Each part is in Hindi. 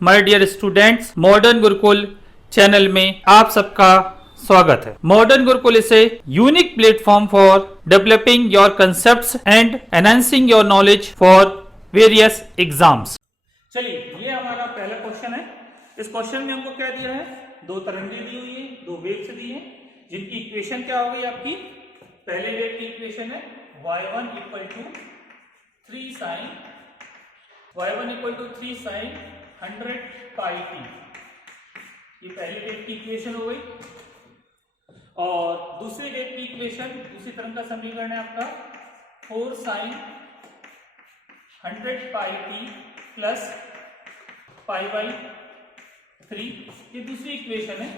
My dear students, modern Gurukul channel में आप सबका स्वागत है। Modern Gurukul is a unique platform for developing your concepts and enhancing your knowledge for various exams. चलिए, ये हमारा पहला क्वेश्चन है। इस क्वेश्चन में हमको क्या दिया है? दो तरंगें दी हुई है, दो वेव्स दी है, जिनकी इक्वेशन क्या हो गई आपकी? पहले वेव की इक्वेशन है y1 equal to 3 sine y1 equal to 3 sine 100 pi t. ये पहली वेव की इक्वेशन हो गई। और दूसरी वेव की इक्वेशन, दूसरी तरंग का समीकरण है आपका 4 sine 100 pi t plus pi by 3। ये दूसरी इक्वेशन है।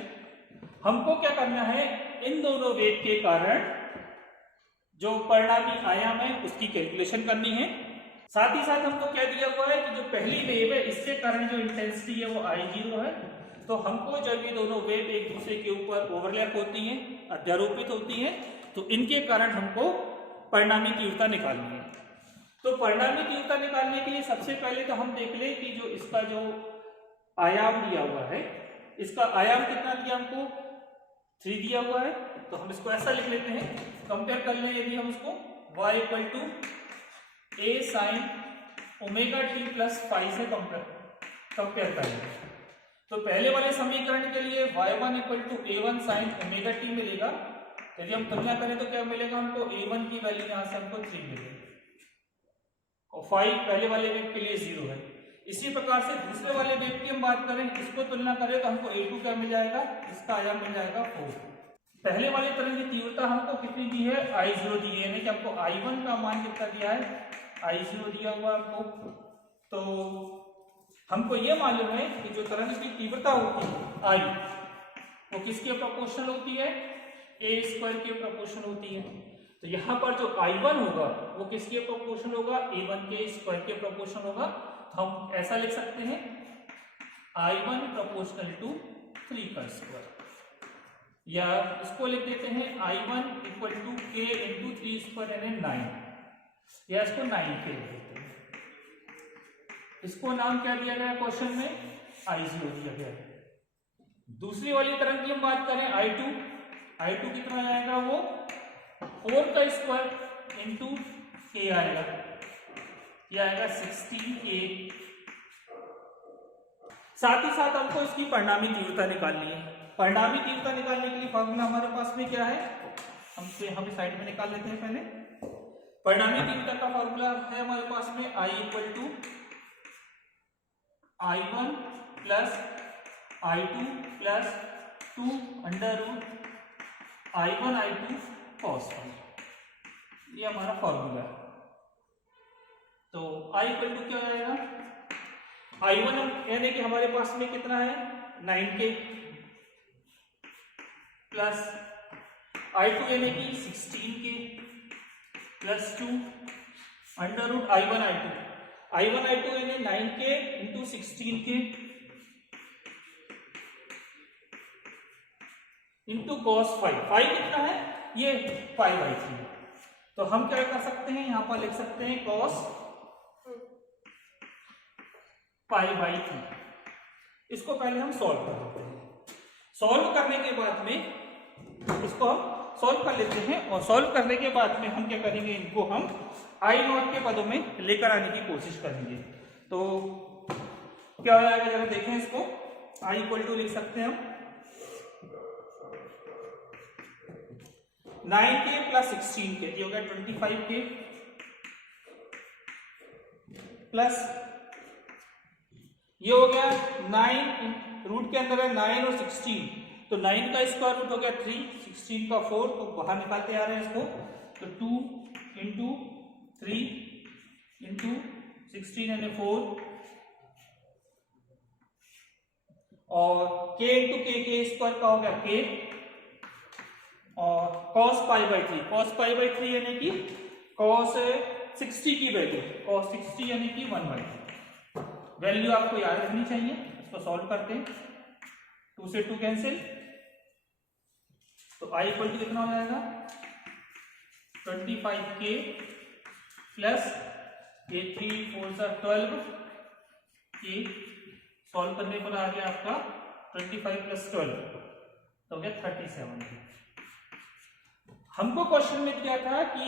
हमको क्या करना है? इन दोनों वेव के कारण जो परिणामी आयाम है उसकी कैलकुलेशन करनी है। साथ ही साथ हमको क्या दिया हुआ है कि जो पहली वेव है इसके कारण जो इंटेंसिटी है वो I0 है। तो हमको जब ये दोनों वेव एक दूसरे के ऊपर ओवरलैप होती हैं, अध्यारोपित होती हैं, तो इनके कारण हमको परिणामी तीव्रता निकालनी है। तो परिणामी तीव्रता निकालने के लिए सबसे पहले तो हम देख लें कि जो इसका जो आयाम दिया हुआ है, इसका आयाम कितना दिया हमको? 3 दिया हुआ है। तो हम इसको ऐसा लिख लेते हैं, कंपेयर कर लें यदि हम इसको y equal to a sine omega t plus five से कंपेयर करें। तो पहले वाले समीकरण के लिए y1 equal to a1 sine omega t मिलेगा। यदि हम तुलना करें तो क्या मिलेगा हमको? a1 की वैल्यू यहां से हमको 3 मिलेगी और 5 पहले वाले वेव के लिए 0 है। इसी प्रकार से दूसरे वाले वेव की हम बात करें, इसको तुलना करें तो हमको a2 क्या मिल जाएगा? इसका आयाम मिल जाएगा 4। पहले वाले तरंग की तीव्रता हमको कितनी दी है? I0 दी है, यानी कि हमको I1 का मान कितना दिया है? I0 दिया हुआ हमको। तो हमको ये मालूम है कि जो तरंग की तीव्रता होती है I, वो किसके प्रोपोर्शनल होती है? a स्क्वायर के प्रोपोर्शनल होती है। तो यहाँ पर जो I1 होगा वो किसके प्रोपोर्शनल होगा? a1 के स्क्वायर के प्रोपोर्शनल होगा। तो हम ऐसा लिख सकते हैं I1 प्रोपोर्शनल टू 3 का स्क्वायर, या इसको लिख देते हैं I1 equal to k into 3 square यानी 9, या इसको 9 के लिख देते हैं। इसको नाम क्या दिया गया क्वेश्चन में? I0 दिया गया। दूसरी वाली तरंग की हम बात करें I2 कितना आएगा? वो 4 का स्क्वायर इंटू k आएगा, यह आएगा 16k। साथ ही साथ हमको इसकी परिणामी तीव्रता निकालनी है। परिणामी तीव्रता निकालने के लिए फॉर्मूला हमारे पास में क्या है? हमसे यहाँ पे साइड में निकाल लेते हैं पहले। परिणामी तीव्रता का फॉर्मूला है हमारे पास में I equal to I1 plus I2 plus 2 under root I1 I2 cos phi. ये हमारा फॉर्मूला है। तो I इक्वल टू क्या हो जाएगा? I1 यानी कि हमारे पास में कितना है? 9k प्लस I2 यानी कि 16k plus 2 under root I1 I2 यानी 9k into 16k into cos five. Five कितना है? ये पाई बाई 3। तो हम क्या कर सकते हैं? यहां पर लिख सकते हैं कॉस पाई बाई 3। इसको पहले हम सॉल्व कर देते हैं। सॉल्व करने के बाद में इसको हम सॉल्व कर लेते हैं, और सॉल्व करने के बाद में हम क्या करेंगे? इनको हम I0 के पदों में लेकर आने की कोशिश करेंगे। तो क्या हो जाएगा जरा देखें इसको। I इक्वल टू लिख सकते हैं हम 9k प्लस 16k, ये हो गया 25k प्लस ये हो गया 9 रूट के अंदर है 9 और 16, तो 9 का स्क्वायर रूट हो गया 3, 16 का 4, तो बाहर निकालते आ रहे हैं इसको। तो 2 इंटू 3 इंटू 16 यानी 4, और k इंटू के स्क्वायर का हो गया k, और cos पाई बाई 3 यानी कि cos 60 की वैल्यू, cos 60 यानी कि 1/3। वैल्यू आपको याद रखनी चाहिए। इसको सॉल्व करते हैं, 2 से 2 कैंसिल, तो I इक्वल टू कितना हो जाएगा? 25k प्लस 3 4 12k सॉल्व करने पर आ गया आपका 25 + 12 तो हो गया 37। हमको क्वेश्चन में दिया था कि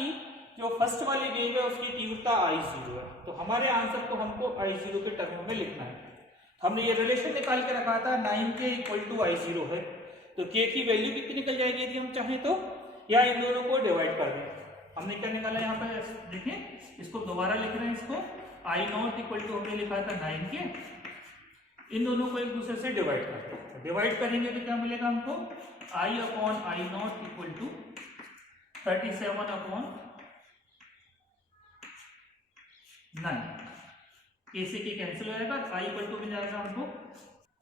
जो फर्स्ट वाली वेव है उसकी तीव्रता I0 है, तो हमारे आंसर को हमको I0 के टर्म में लिखना है। हमने ये रिलेशन निकाल के रखा था 9K = I0 है, तो K की वैल्यू कितनी निकल जाएगी यदि हम चाहें तो, या इन दोनों को डिवाइड कर दें। हमने क्या निकाला यहाँ पर देखिए, इसको दोबारा लिख रहे हैं, इसको I0 हमने लिखा था 9K, इन दोनों को एक दूसरे से डिवाइड करते हैं। डिवाइड करेंगे तो क्या मिलेगा हमको, I/I0 = 37/9, कैसे के कैंसिल हो जाएगा, I = मिल जाएगा हमको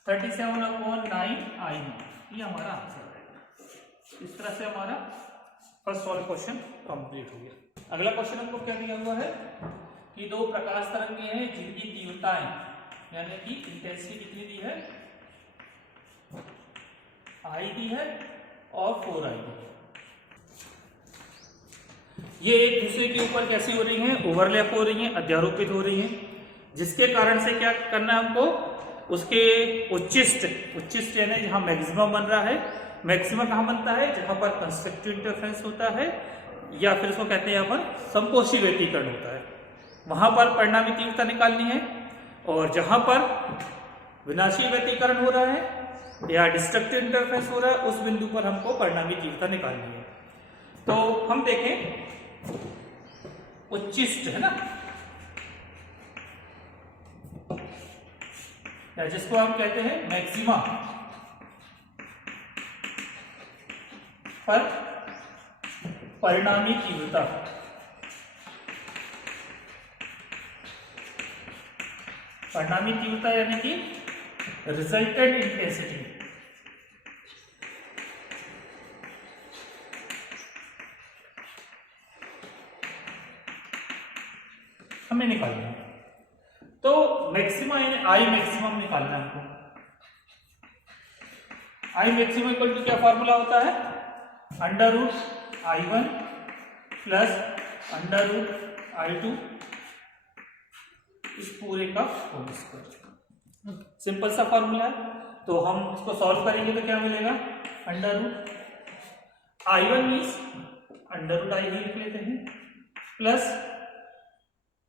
37/9 I0, ये हमारा आंसर है। इस तरह से हमारा फर्स्ट वाला क्वेश्चन कंप्लीट हो गया। अगला क्वेश्चन हमको क्या दिया हुआ है कि दो प्रकाश तरंगें हैं जिनकी तीव्रताएं यानी कि इंटेंसिटी कितनी दी है, I दी है और 4I दी है। ये एक दूसरे के ऊपर कैसी हो रही हैं, ओवरलैप हो रही हैं, अध्यारोपित हो रही हैं, जिसके कारण से क्या करना है हमको, उसके उच्चिष्ट यानी जहां मैक्सिमम बन रहा है, मैक्सिमम कहां बनता है, जहां पर कंस्ट्रक्टिव इंटरफेरेंस होता है या फिर इसको कहते हैं यहाँ पर संपोषी व्यतिकरण होता है, वहां पर परिणामी तीव्रता निकालनी है। और जहां पर विनाशी व्यतिकरण हो रहा है या डिस्ट्रक्टिव इंटरफेरेंस हो रहा है, उस बिंदु पर हमको परिणामी तीव्रता निकालनी है। तो हम देखें, उच्चिष्ट है ना, या जिसको हम कहते हैं मैक्सिमा पर परिणामी तीव्रता, परिणामी तीव्रता यानी कि रिजल्टेंट इंटेंसिटी, हमें निकालना है। तो मैक्सिमा यानी I मैक्सिमम निकालना है हमको। I मैक्सिमम इक्वल टू क्या फॉर्मूला होता है, √I1 + √I2 इस पूरे का होल स्क्वायर। सिंपल सा फॉर्मूला है, तो हम इसको सॉल्व करेंगे तो क्या मिलेगा, √I1 मीन्स √I ही लिख लेते हैं, प्लस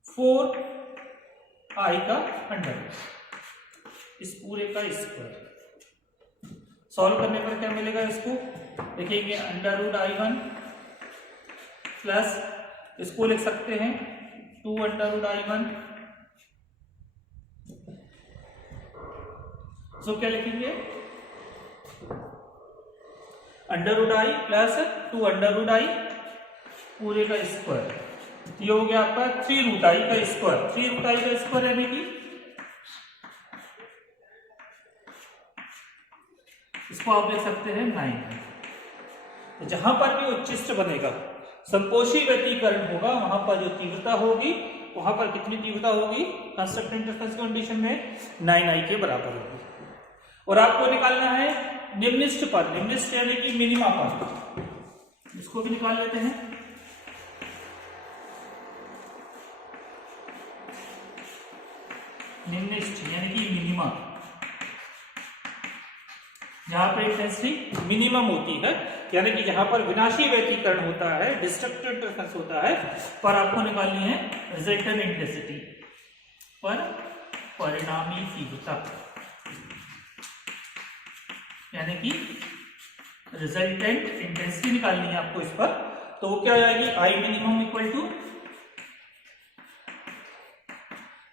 4I का अंडर, इस पूरे का स्क्वायर। सॉल्व करने पर क्या मिलेगा, इसको देखेंगे √I1 प्लस इसको लिख सकते हैं 2√I1, सो क्या लिखेंगे, √I प्लस 2√I पूरे का स्क्वायर, ये हो गया आपका 3√I का स्क्वायर। 3√I का स्क्वायर यानी कि इसको आप देख सकते हैं 9। तो जहां पर भी उच्चिष्ट बनेगा, संपोषी व्यतिकरण होगा, वहां पर जो तीव्रता होगी, वहां पर कितनी तीव्रता होगी, कंस्ट्रक्टिव इंटरफेरेंस कंडीशन में 9I के बराबर होगी। और आपको निकालना है निम्निष्ठ पर, निम्निष्ठ यानी कि मिनिमा पर, इसको भी निकाल लेते हैं। निम्निष्ठ यानी कि मिनिमा, जहां पर इंटेंसिटी मिनिमम होती है, यानी कि जहां पर विनाशी व्यतिकरण होता है, डिस्ट्रक्टिव इंटरफेरेंस होता है, पर आपको निकालनी है रिजल्टेंट इंटेंसिटी पर परिणामी तीव्रता, यानी कि रिजल्टेंट इंटेंसिटी निकालनी है आपको इस पर। तो वो क्या आएगी, I मिनिमम इक्वल टू,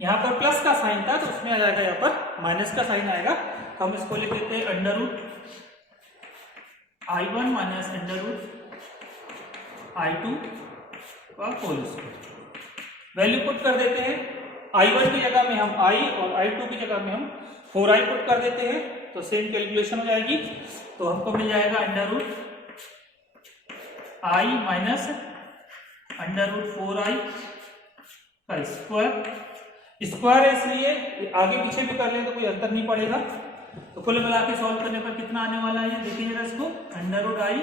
यहां पर प्लस का साइन था तो उसमें आ जाएगा यहाँ पर माइनस का साइन आएगा, तो हम इसको लिख देते हैं √I1 माइनस √I2 का होल स्क्वायर। वैल्यू पुट कर देते हैं, I1 की जगह में हम I और I2 की जगह में हम 4I पुट कर देते हैं, तो सेम कैलकुलेशन हो जाएगी। तो हमको मिल जाएगा √I माइनस √4I का स्क्वायर। स्क्वायर है इसलिए आगे पीछे भी कर लें तो कोई अंतर नहीं पड़ेगा। तो कुल मिला के सॉल्व करने पर कितना आने वाला है देखिए जरा इसको, √I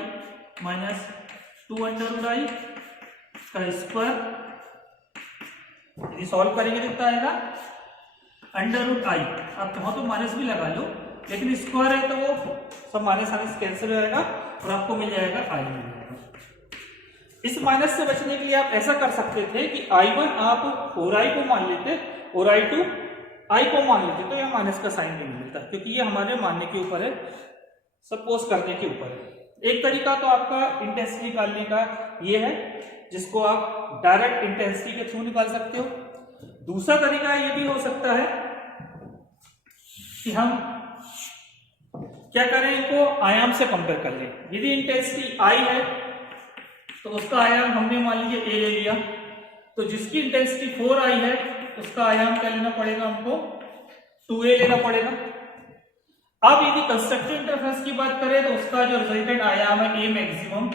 माइनस 2√I का स्क्वायर। यदि सॉल्व करेंगे कितना आएगा, अंडर रूट आई, आप चाहो तो माइनस भी लगा लो, लेकिन स्क्वायर है तो वो सब माइनस माइनस कैंसिल हो जाएगा और आपको मिल जाएगा आई मिल जाएगा। इस माइनस से बचने के लिए आप ऐसा कर सकते थे कि I1 आप 4i को मान लेते और I2 I को मान लेते, तो यह माइनस का साइन नहीं मिलता, क्योंकि ये हमारे मानने के ऊपर है, सपोज करने के ऊपर है। एक तरीका तो आपका इंटेंसिटी निकालने का ये है, जिसको आप डायरेक्ट इंटेंसिटी के थ्रू निकाल सकते हो। दूसरा तरीका ये भी हो सकता है कि हम क्या करें, इनको आयाम से कंपेयर कर लें। यदि इंटेंसिटी I है तो उसका आयाम हमने मान लीजिए A ले लिया, तो जिसकी इंटेंसिटी 4i है उसका आयाम क्या लेना पड़ेगा, हमको 2a लेना पड़ेगा। अब यदि कंस्ट्रक्टिव इंटरफेरेंस की बात करें तो उसका जो रिजल्टेंट आयाम है A मैक्सिमम,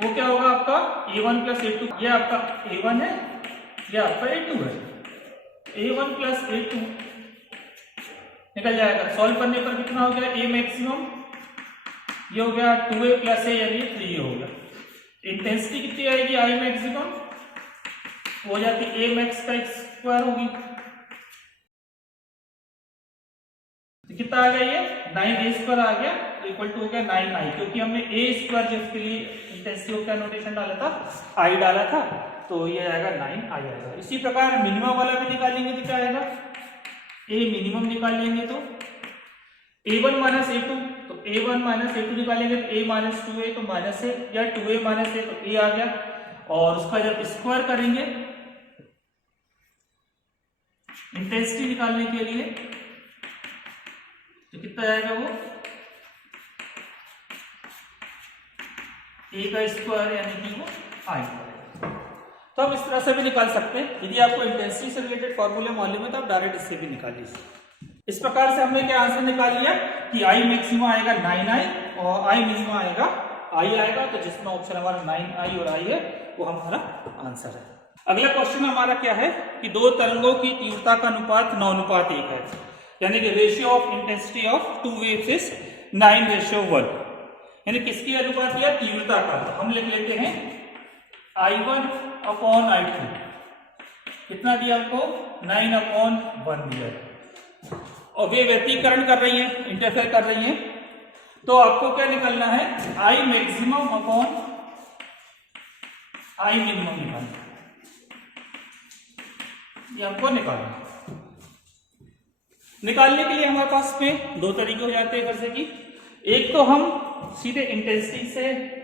वो क्या होगा आपका A1 प्लस A2। ये आपका A1 है, ये आपका A2 है। A1 प्लस A2 निकल जाएगा, सॉल्व करने पर कितना हो गया A मैक्सिमम, ये हो गया 2a प्लस a यानी 3 हो गया। इंटेंसिटी कितनी आएगी I मैक्सिमम, हो जाती A मैक्स का स्क्वायर होगी, तो कितना आ गया ये 9a स्क्वायर आ गया, इक्वल टू हो गया 9i, क्योंकि हमने a स्क्वायर जिसके लिए इंटेंसिटी का नोटेशन डाला था I डाला था, तो ये आएगा 9i आएगा। इसी प्रकार मिनिमम वाला भी निकालेंगे तो क्या आएगा, a मिनिमम निकाल लेंगे तो A1 माइनस A2, तो A1 माइनस A2 निकालेंगे तो A माइनस 2a तो माइनस a, या 2a माइनस a तो a आ गया, और उसका जब स्क्वायर करेंगे इंटेंसिटी निकालने के लिए तो कितना आएगा, वो a का स्क्वायर यानी कि वो I। तो हम इस तरह से भी निकाल सकते हैं। यदि आपको इंटेंसिटी से रिलेटेड फॉर्मूले मालूम है तो आप डायरेक्ट इससे भी निकालिए। इस प्रकार से हमने क्या आंसर निकाल लिया कि I मैक्सिमम आएगा 9i और I मिनिमम आएगा I आएगा, तो जिसमें ऑप्शन हमारा 9i और I है वो हमारा आंसर है। अगला क्वेश्चन हमारा क्या है कि दो तरंगों की तीव्रता का अनुपात 9:1 है, यानी कि ratio of intensity of two waves is 9:1, यानी किसकी अनुपात दिया, तीव्रता का। तो हम लिख लेते हैं I1 अपॉन I2, कितना दिया हमको 9/1 दिया, और वे व्यतिकरण कर रही है, इंटरफेयर कर रही है, तो आपको क्या निकालना है I maximum upon I minimum निकालना, ये हमको निकालने के लिए हमारे पास में दो तरीके हो जाते हैं। जैसे कि एक तो हम सीधे इंटेंसिटी से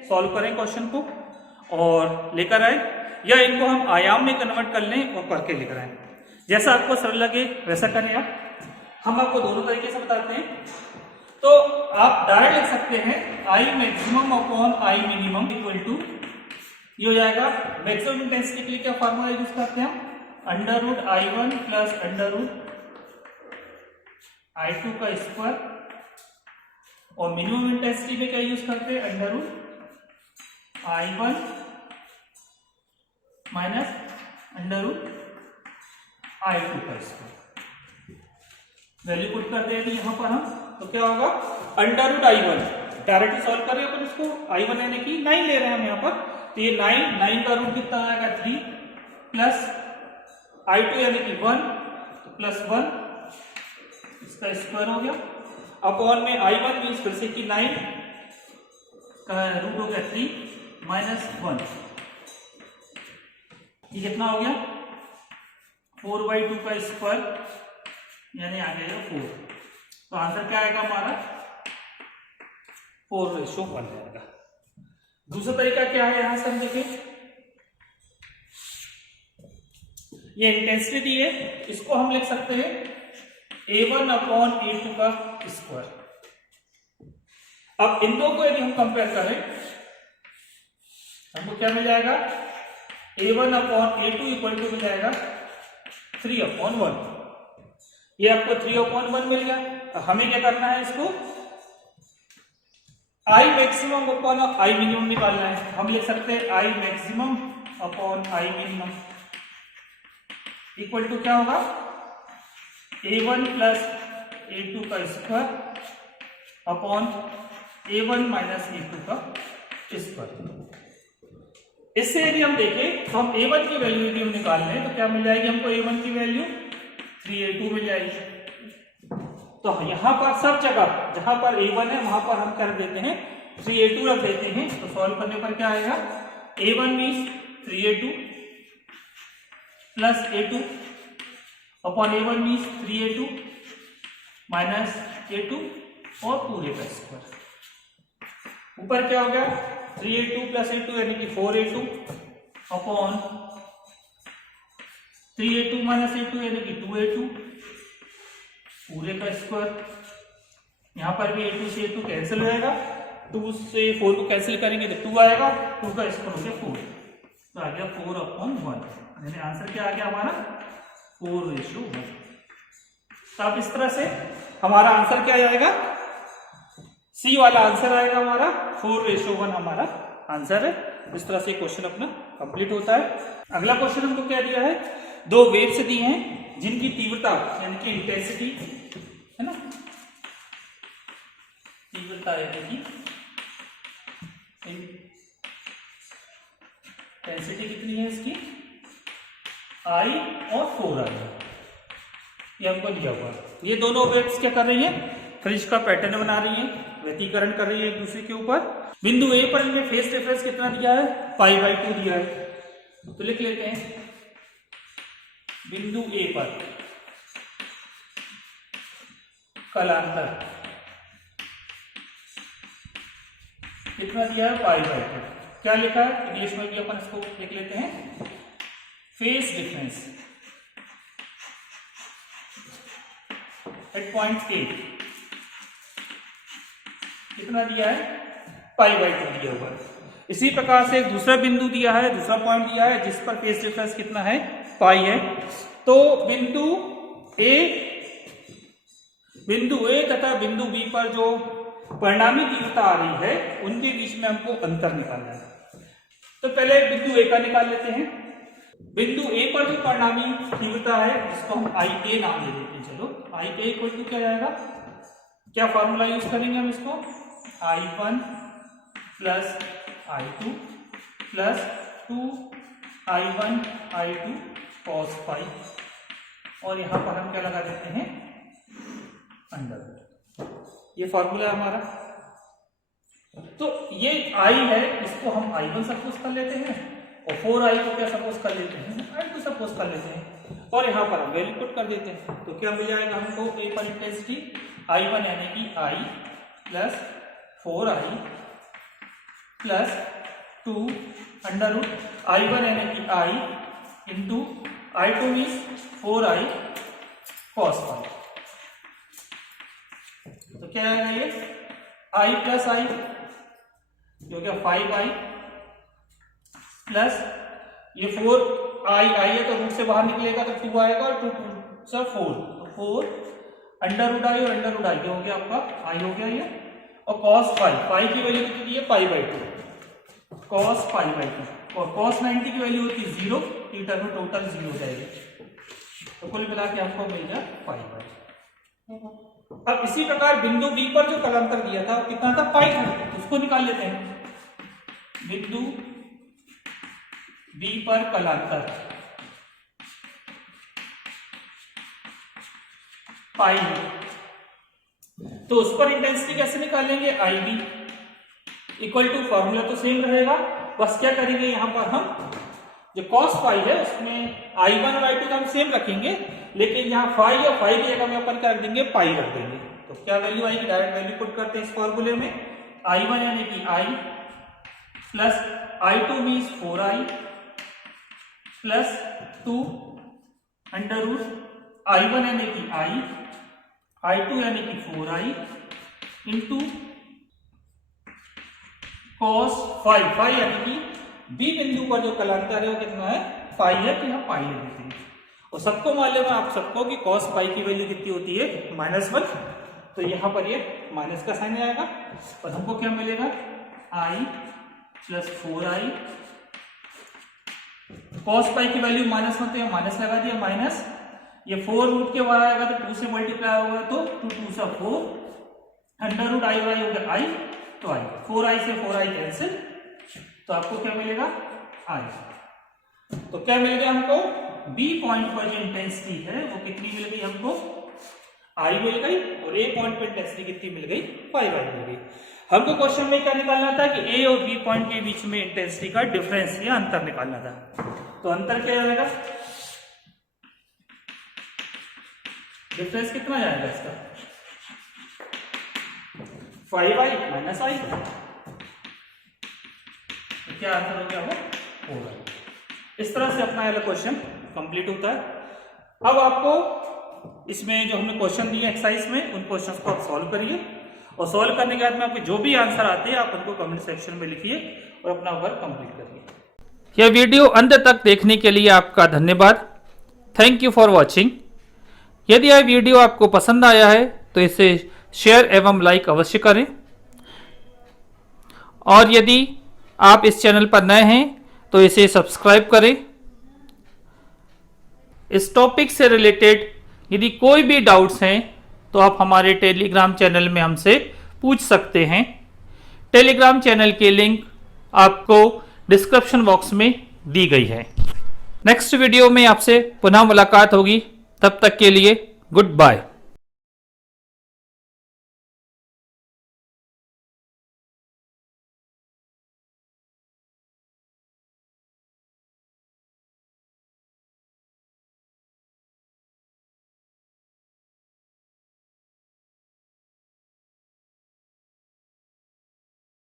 सॉल्व करें क्वेश्चन को और लेकर आए, या इनको हम आयाम में कन्वर्ट कर लें और करके लेकर आए, जैसा आपको सरल लगे वैसा करें आप। हम आपको दोनों तरीके से बताते हैं। तो आप डायरेक्ट लिख सकते हैं I maximum upon I minimum equal to, ये हो जाएगा मैक्सिमम इंटेंसिटी के लिए क्या फार्मूला यूज करते हैं हम, under root I1 plus under root I2 का स्क्वायर, और मिनिमम इंटेंसिटी में क्या यूज करते हैं, under root I1 minus under root I2 का स्क्वायर। वैल्यू पुट कर देंगे यहां पर हम, तो क्या होगा under root I1, directly solve कर रहे हैं अपन इसको, I1 यानी कि 9 ले रहे हैं हम यहाँ पर, तो ये 9 का रूट कितना आएगा 3, प्लस I2 यानी कि 1, तो प्लस 1 इसका स्क्वायर हो गया, अपॉन में I1 मीन्स फिर से कि 9 का रूट हो गया 3 माइनस 1, ये कितना हो गया 4/2 का स्क्वायर यानी आ गया 4। तो आंसर क्या आएगा हमारा 4:1 जाएगा। दूसरा तरीका क्या है, यहां से हम देखें, ये इंटेंसिटी दी है, इसको हम लिख सकते हैं A1 अपॉन A2 का स्क्वायर। अब इन दो को यदि हम कंपेयर करें हमको क्या मिल जाएगा, A1 upon A2 equal to मिल जाएगा 3/1। ये आपको 3/1 मिल गया। हमें क्या करना है, इसको I maximum upon I minimum निकालना है। हम लिख सकते हैं I maximum upon I minimum equal to क्या होगा, A1 प्लस A2 का square upon A1 minus A2 का स्क्वायर। इससे यदि हम देखें तो हम A1 की वैल्यू यदि हम निकाल लें तो क्या मिल जाएगी हमको, A1 की वैल्यू 3a2 मिल जाएगी। तो यहाँ पर सब जगह जहां पर a1 है वहां पर हम कर देते हैं 3a2 रख देते हैं। तो सॉल्व करने पर क्या आएगा, a1 means 3a2 plus a2 upon a1 means 3a2 minus a2 और पूरे का स्क्वायर। ऊपर क्या हो गया 3a2 प्लस a2 यानी कि 4a2 upon 3a2 minus a2 यानी कि 2a2 पूरे का स्क्वायर। यहां पर भी a2 से a2 कैंसिल हो जाएगा, 2 से 4 को कैंसिल करेंगे तो 2 आएगा, 2 का स्क्वायर हो गया 4, तो आ गया 4/1 यानी आंसर क्या आ गया हमारा 4:1। तो अब इस तरह से हमारा आंसर क्या आएगा, सी वाला आंसर आएगा हमारा 4:1 हमारा आंसर है। इस तरह से क्वेश्चन अपना कंप्लीट होता है। अगला क्वेश्चन हमको क्या दिया है, दो वेव्स दी हैं जिनकी तीव्रता यानी कि इंटेंसिटी है ना, तीव्रता यानी कि इंटेंसिटी कितनी है इसकी I और 4I, ये हमको दिया हुआ है। ये दोनों वेव्स क्या कर रही हैं, फ्रिज का पैटर्न बना रही हैं, व्यतिकरण कर रही है एक दूसरे के ऊपर। बिंदु ए पर इनमें फेस डिफरेंस कितना दिया है, π/2 दिया है। तो लिख लेते हैं बिंदु ए पर कलांतर कितना दिया है, π/2। क्या लिखा है इंग्लिश में भी अपन इसको लिख लेते हैं, phase difference at point A कितना दिया है, π/2 दिया हुआ है। इसी प्रकार से एक दूसरा बिंदु दिया है, दूसरा पॉइंट दिया है जिस पर फेस डिफरेंस कितना है, पाई है। तो बिंदु ए तथा बिंदु बी पर जो परिणामी तीव्रता आ रही है उनके बीच में हमको अंतर निकालना है। तो पहले बिंदु ए का निकाल लेते हैं। बिंदु ए पर जो परिणामी तीव्रता है जिसको हम IA नाम दे देते हैं। चलो IA इक्वल टू क्या जाएगा, क्या फॉर्मूला यूज करेंगे हम इसको, I1 plus I2 plus 2I1 I2 cos phi, और यहां पर हम क्या लगा देते हैं अंडर। ये फॉर्मूला है हमारा। तो ये I है, इसको हम I1 सपोज कर लेते हैं और 4I को क्या सपोज कर लेते हैं, I2 सपोज कर लेते हैं, और यहां पर हम वैल्यू पुट कर देते हैं। तो क्या मिल जाएगा हमको, ए पर इंटेंसिटी I1 यानी कि I plus 4I plus 2 under root I1 यानी कि I into I2 means 4I cos phi. तो क्या आएगा ये I प्लस I जो क्या 5I प्लस ये 4I है तो रूट से बाहर निकलेगा तो 2 आएगा और 2 4, तो 4 अंडर रूट I और अंडर रूट I हो गया आपका I हो गया ये, और cos फाई की वैल्यू कितनी है, π/2 cos π/2, और cos 90 की वैल्यू होती है 0, थीटा में टोटल 0 हो जाएगी। तो कुल मिला के हमको मिल जाए π/2। अब इसी प्रकार बिंदु बी पर जो कलांतर दिया था वो कितना था, पाई था, उसको निकाल लेते हैं। बिंदु बी पर कलांतर पाई है, तो उस पर इंटेंसिटी कैसे निकालेंगे, IB इक्वल टू, फॉर्मूला तो सेम रहेगा, बस क्या करेंगे यहां पर हम जो cos फाई है उसमें I1 और I2 तो हम सेम रखेंगे, लेकिन यहाँ फाई और फाई की जगह में अपन क्या रख देंगे, पाई रख देंगे। तो क्या वैल्यू आएगी, डायरेक्ट वैल्यू पुट करते हैं इस फॉर्मूले में, I1 यानी कि I plus I2 means 4I plus 2 under root I1 यानी कि I2 यानी कि 4I इंटू cos फाई यानी कि बी बिंदु पर जो कलांतर है वो कितना है, पाई है, तो यहाँ पाई देते हैं। और सबको मालूम है आप सबको कि cos पाई की वैल्यू कितनी होती है, -1, तो यहाँ पर ये माइनस का साइन आएगा और हमको क्या मिलेगा, I प्लस 4I, cos पाई की वैल्यू -1 तो यहाँ माइनस लगा दिया, माइनस ये 4 रूट के बाहर आएगा तो 2 से मल्टीप्लाई होगा तो 2 से 4 अंडर रूट I हो गया I, तो I 4I से 4I कैंसिल, तो आपको क्या मिलेगा I। तो क्या मिल गया हमको, बी पॉइंट पर जो इंटेंसिटी है वो कितनी मिल गई हमको, आई मिल गई, और ए पॉइंट पर इंटेंसिटी कितनी मिल गई, 5i मिल गई। हमको क्वेश्चन में क्या निकालना था कि ए और बी पॉइंट के बीच में इंटेंसिटी का डिफरेंस या अंतर निकालना था। तो अंतर क्या जाएगा, डिफरेंस कितना जाएगा इसका, 5i माइनस आई। क्या आंसर हो गया वो होगा। इस तरह से अपना क्वेश्चन कंप्लीट होता है। अब आपको इसमें जो हमने क्वेश्चन दिए एक्सरसाइज में, उन क्वेश्चंस को आप सॉल्व करिए, और सॉल्व करने के बाद में आपको जो भी आंसर आते हैं आप उनको कमेंट सेक्शन में लिखिए और अपना वर्क कंप्लीट करिए। यह वीडियो अंत तक देखने के लिए आपका धन्यवाद। Thank you for watching. यदि यह वीडियो आपको पसंद आया है तो इसे शेयर एवं लाइक अवश्य करें, और यदि आप इस चैनल पर नए हैं तो इसे सब्सक्राइब करें। इस टॉपिक से रिलेटेड यदि कोई भी डाउट्स हैं तो आप हमारे टेलीग्राम चैनल में हमसे पूछ सकते हैं। टेलीग्राम चैनल की लिंक आपको डिस्क्रिप्शन बॉक्स में दी गई है। नेक्स्ट वीडियो में आपसे पुनः मुलाकात होगी, तब तक के लिए गुड बाय।